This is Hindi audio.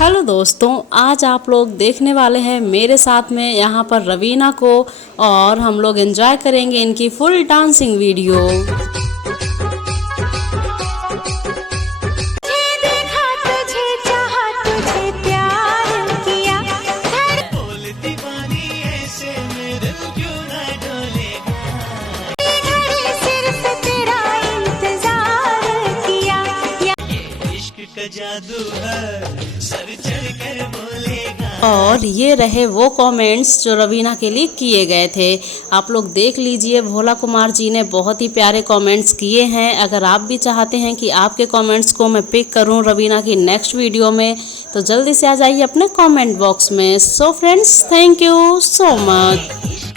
हेलो दोस्तों, आज आप लोग देखने वाले हैं मेरे साथ में यहाँ पर रवीना को, और हम लोग एंजॉय करेंगे इनकी फुल डांसिंग वीडियो। जादू है सर चढ़कर बोलेगा। और ये रहे वो कमेंट्स जो रवीना के लिए किए गए थे। आप लोग देख लीजिए, भोला कुमार जी ने बहुत ही प्यारे कमेंट्स किए हैं। अगर आप भी चाहते हैं कि आपके कमेंट्स को मैं पिक करूं रवीना की नेक्स्ट वीडियो में, तो जल्दी से आ जाइए अपने कमेंट बॉक्स में। So friends, thank you so much.